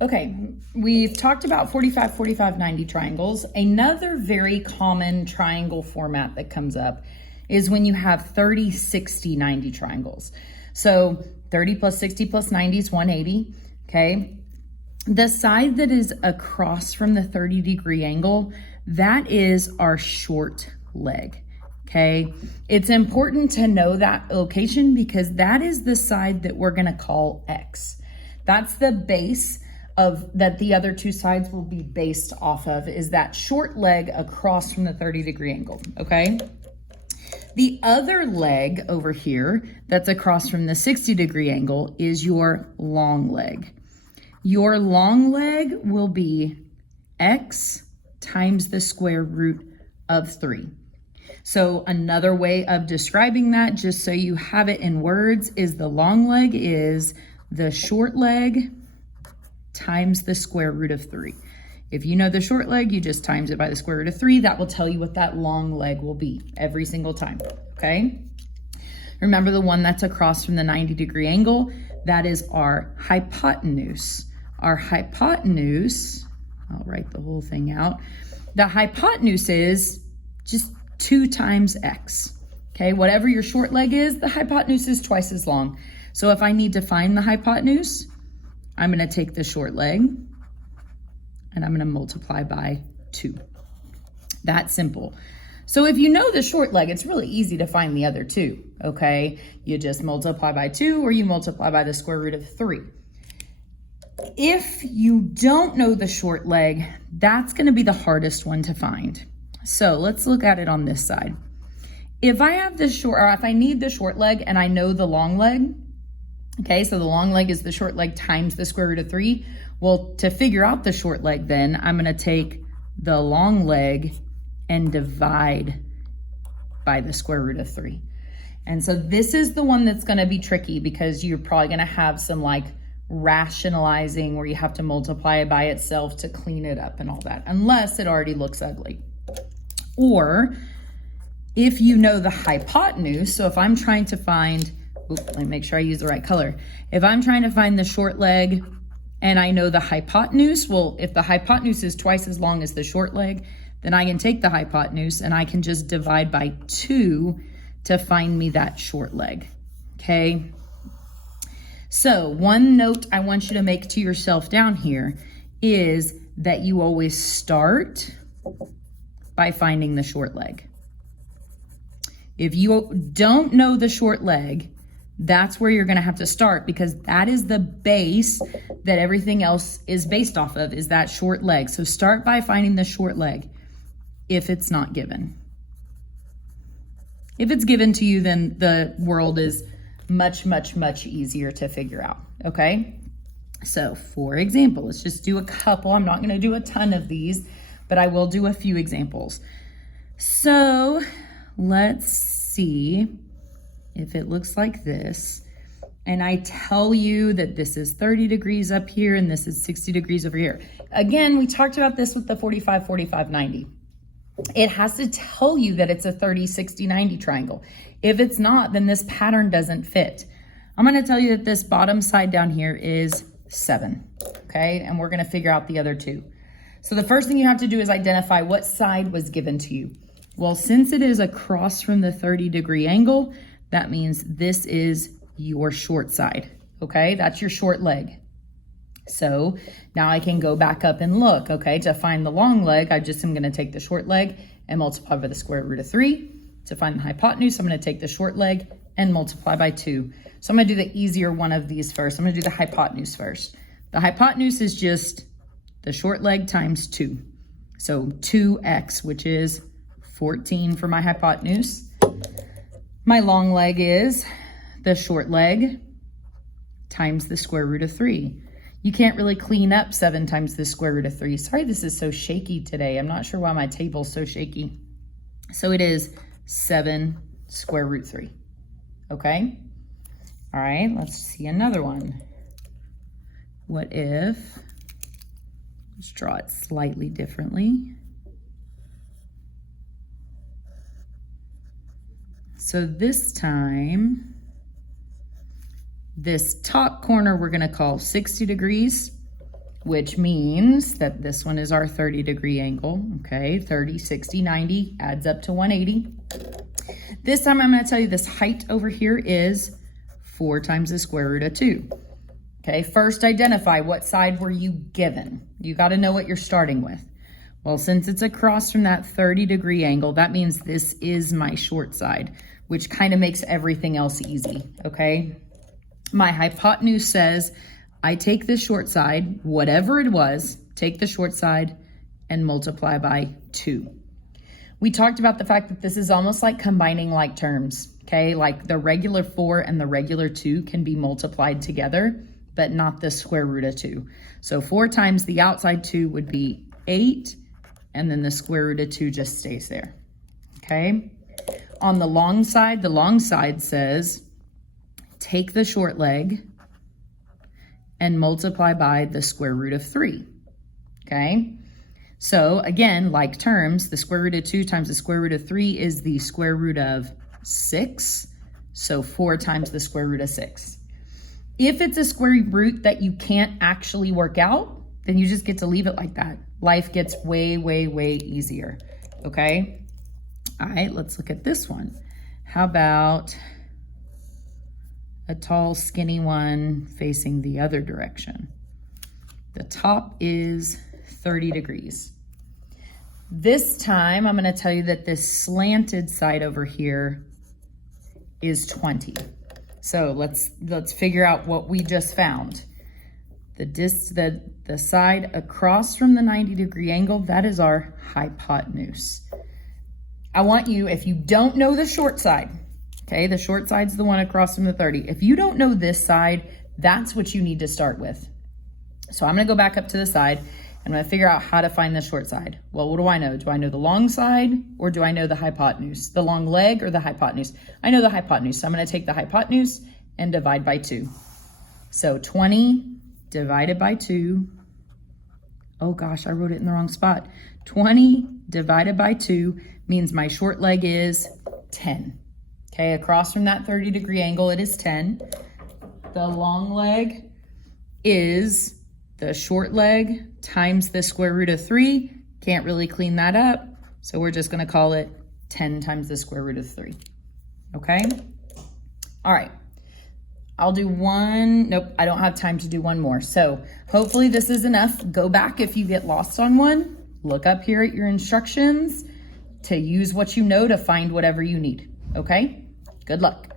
Okay, we've talked about 45, 45, 90 triangles. Another very common triangle format that comes up is when you have 30, 60, 90 triangles. So 30 plus 60 plus 90 is 180, okay? The side that is across from the 30-degree angle, that is our short leg, okay? It's important to know that location because that is the side that we're gonna call X. That's the base of that the other two sides will be based off of, is that short leg across from the 30-degree angle, okay? The other leg over here that's across from the 60-degree angle is your long leg. Your long leg will be X times the square root of 3. So another way of describing that, just so you have it in words, is the long leg is the short leg times the square root of 3. If you know the short leg, you just times it by the square root of 3. That will tell you what that long leg will be every single time, okay? Remember the one that's across from the 90-degree angle? That is our hypotenuse. Our hypotenuse, I'll write the whole thing out. The hypotenuse is just 2 times X, okay? Whatever your short leg is, the hypotenuse is twice as long. So if I need to find the hypotenuse, I'm gonna take the short leg and I'm gonna multiply by 2. That's simple. So if you know the short leg, it's really easy to find the other two, okay? You just multiply by 2 or you multiply by the square root of 3. If you don't know the short leg, that's gonna be the hardest one to find. So let's look at it on this side. If I have the short, or if I need the short leg and I know the long leg, okay, so the long leg is the short leg times the square root of 3. Well, to figure out the short leg then, I'm gonna take the long leg and divide by the square root of 3. And so this is the one that's gonna be tricky because you're probably gonna have some like rationalizing where you have to multiply it by itself to clean it up and all that, unless it already looks ugly. Or if you know the hypotenuse, so if I'm trying to find, let me make sure I use the right color. If I'm trying to find the short leg and I know the hypotenuse, well, if the hypotenuse is twice as long as the short leg, then I can take the hypotenuse and I can just divide by 2 to find me that short leg, okay? So one note I want you to make to yourself down here is that you always start by finding the short leg. If you don't know the short leg, that's where you're gonna have to start because that is the base that everything else is based off of, is that short leg. So start by finding the short leg if it's not given. If it's given to you, then the world is much, much, much easier to figure out, okay? So for example, let's just do a couple. I'm not gonna do a ton of these, but I will do a few examples. So let's see if it looks like this. And I tell you that this is 30 degrees up here and this is 60 degrees over here. Again, we talked about this with the 45, 45, 90. It has to tell you that it's a 30, 60, 90 triangle. If it's not, then this pattern doesn't fit. I'm gonna tell you that this bottom side down here is 7, okay? And we're gonna figure out the other 2. So the first thing you have to do is identify what side was given to you. Well, since it is across from the 30-degree angle, that means this is your short side, okay? That's your short leg. So now I can go back up and look, okay? To find the long leg, I just am gonna take the short leg and multiply by the square root of 3. To find the hypotenuse, I'm gonna take the short leg and multiply by 2. So I'm gonna do the easier one of these first. I'm gonna do the hypotenuse first. The hypotenuse is just the short leg times 2. So 2x, which is 14 for my hypotenuse. My long leg is the short leg times the square root of 3. You can't really clean up 7 times the square root of 3. Sorry, this is so shaky today. I'm not sure why my table's so shaky. So it is 7 square root 3, okay? All right, let's see another one. What if, let's draw it slightly differently. So this time, this top corner we're gonna call 60 degrees. which means that this one is our 30-degree angle, okay? 30, 60, 90 adds up to 180. This time I'm gonna tell you this height over here is 4 times the square root of 2. Okay, first identify what side were you given. You gotta know what you're starting with. Well, since it's across from that 30-degree angle, that means this is my short side, which kind of makes everything else easy, okay? My hypotenuse says I take the short side, whatever it was, take the short side and multiply by 2. We talked about the fact that this is almost like combining like terms, okay? Like the regular 4 and the regular 2 can be multiplied together, but not the square root of 2. So 4 times the outside 2 would be 8, and then the square root of 2 just stays there, okay? On the long side says take the short leg and multiply by the square root of 3, okay? So again, like terms, the square root of 2 times the square root of 3 is the square root of 6, so 4 times the square root of 6. If it's a square root that you can't actually work out, then you just get to leave it like that. Life gets way, way, way easier, okay? All right, let's look at this one. How about a tall, skinny one facing the other direction? The top is 30 degrees. This time, I'm gonna tell you that this slanted side over here is 20. So let's figure out what we just found. The side across from the 90-degree angle, that is our hypotenuse. I want you, if you don't know the short side, okay, the short side's the one across from the 30. If you don't know this side, that's what you need to start with. So I'm gonna go back up to the side and I'm gonna figure out how to find the short side. Well, what do I know? Do I know the long side or do I know the hypotenuse? The long leg or the hypotenuse? I know the hypotenuse, so I'm gonna take the hypotenuse and divide by 2. So 20 divided by 2. Oh gosh, I wrote it in the wrong spot. 20 divided by 2 means my short leg is 10. Okay, across from that 30-degree angle, it is 10. The long leg is the short leg times the square root of 3. Can't really clean that up, so we're just gonna call it 10 times the square root of 3, okay? All right, I'll do one, nope, I don't have time to do one more. So hopefully this is enough. Go back if you get lost on one. Look up here at your instructions to use what you know to find whatever you need, okay? Good luck.